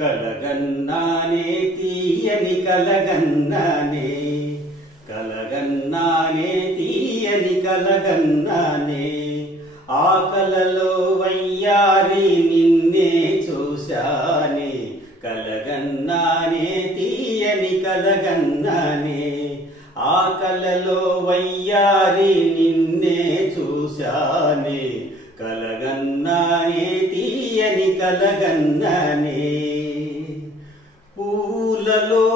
కలగన్నానే తీయని కలగన్నానే, కలగన్నానే తీయని కలగన్నానే, ఆ కలలో వయ్యారి నిన్నే చూశానే. కలగన్నానే తీయని కలగన్నానే, ఆ కలలో వయ్యారి నిన్నే చూశానే. కలగన్నానే తీయని కలగన్నానే, పూలలో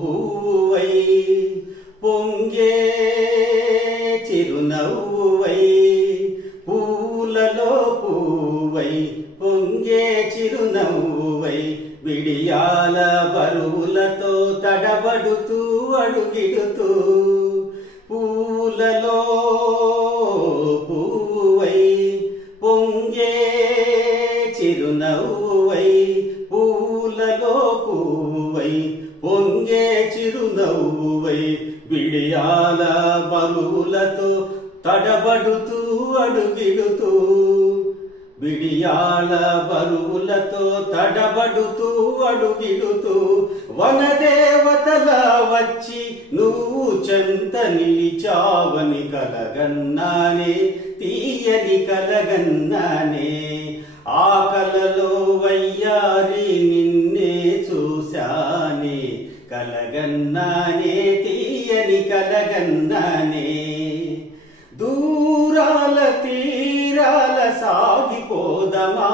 పువ్వై పొంగే చిరునవ్వువై, పూలలో పువ్వై పొంగే చిరునవ్వువై, విడియాల బరువులతో తడబడుతూ అడుగిడుతూ, పూలలో పువ్వై పొంగే చిరునవ్వువై, పూలలో పువ్వై పొంగే చిరునవ్వువై, విడియాల బరువులతో తడబడుతూ అడుగిడుతూ, విడియాల బరువులతో తడబడుతూ అడుగిడుతూ, వనదేవతల వచ్చి నువ్వు చెంత నిలిచావని. కలగన్నానే తీయని కలగన్నానే, ఆ కలలో వయ్యారి నిన్నే చూశానే. కలగన్నానే తీయని కలగన్నానే, దూరాల తీరాల సాగిపోదమా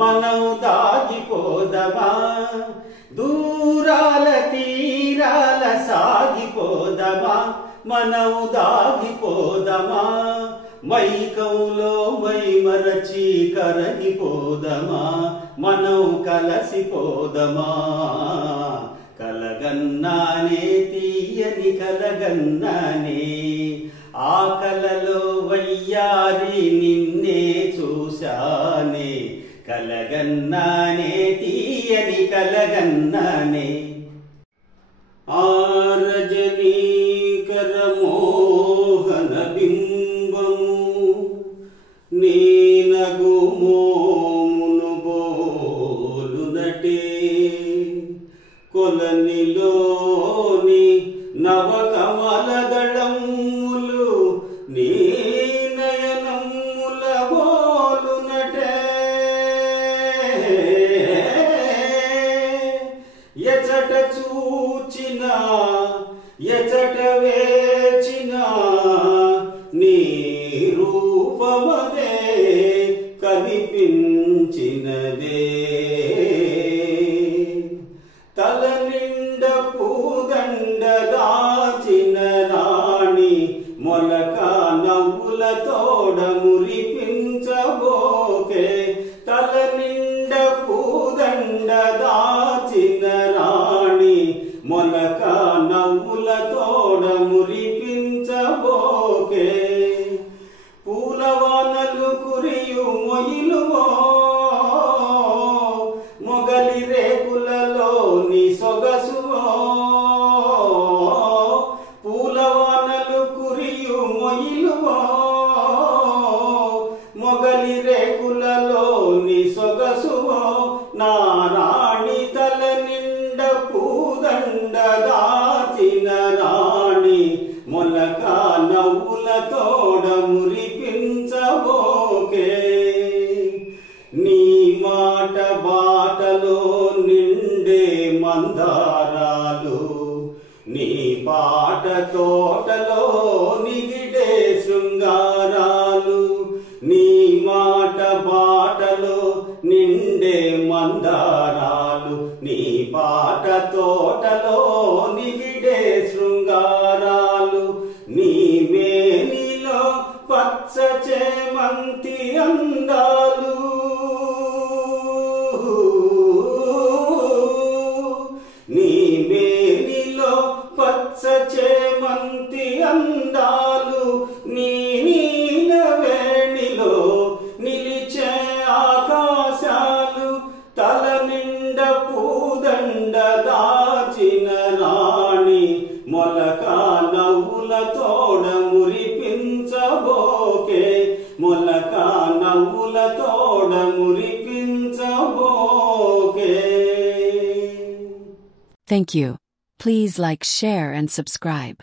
మనం దాగిపోదమా, దూరాల తీరాల సాగిపోదమా మనం దాగిపోదమా, మైకంలో మైమరచి కరగిపోదమా మనం కలసిపోదమా. కలగన్నానే తీయని కలగన్నానే, ఆ కలలో వయ్యారి నిన్నే చూశానే. కలగన్నానే తీయని కలగన్నానే, ఆరజనీకర మోహన బింబము నీనగు మోమును బోలునటే, కొలనిలోని నవకమలదళములు నీ నయనముల బోలునటే, ఎచట చూచినా ఎచట వేచినా నీ రూపమదే కనిపించినదే. తల నిండ పూదండ దాచిన రాణి మొలక నవ్వుల తోడ మురిపించబోకే, తల నిండ పూదండ దాచిన రాణి మొలక నవ్వుల తోడ మురిపించబోకే, పూలవానలు కురియు మొయిలువో మొగలి రేకులలో నీ సొగసువో, పూలవానలు కురియు మొయిలువో మొగలి రేకులలో నీ సొగసువో, నా రాణి తల నిండ పూదండ దాచిన రాణి మొలక నవ్వుల తోడ మురిపించబోకే, నీ మాట బాటలో నిండే మందారాలు, నీ పాట తోటలో నిగిడే శృంగారాలు, నీ మాట బాటలో నిండే మందారాలు, నీ పాట తోటలో నిగిడే శృంగారాలు, నీ మేనిలో పచ్చ చేమంతి అందాలు, నీ మేనిలో పచ్చ చేమంతి అందాలు, నీ నీల వేణిలో నిలిచే ఆకాశాలు, తల నిండ పూదండ దాచిన రాణి Thank you. Please like, share, and subscribe.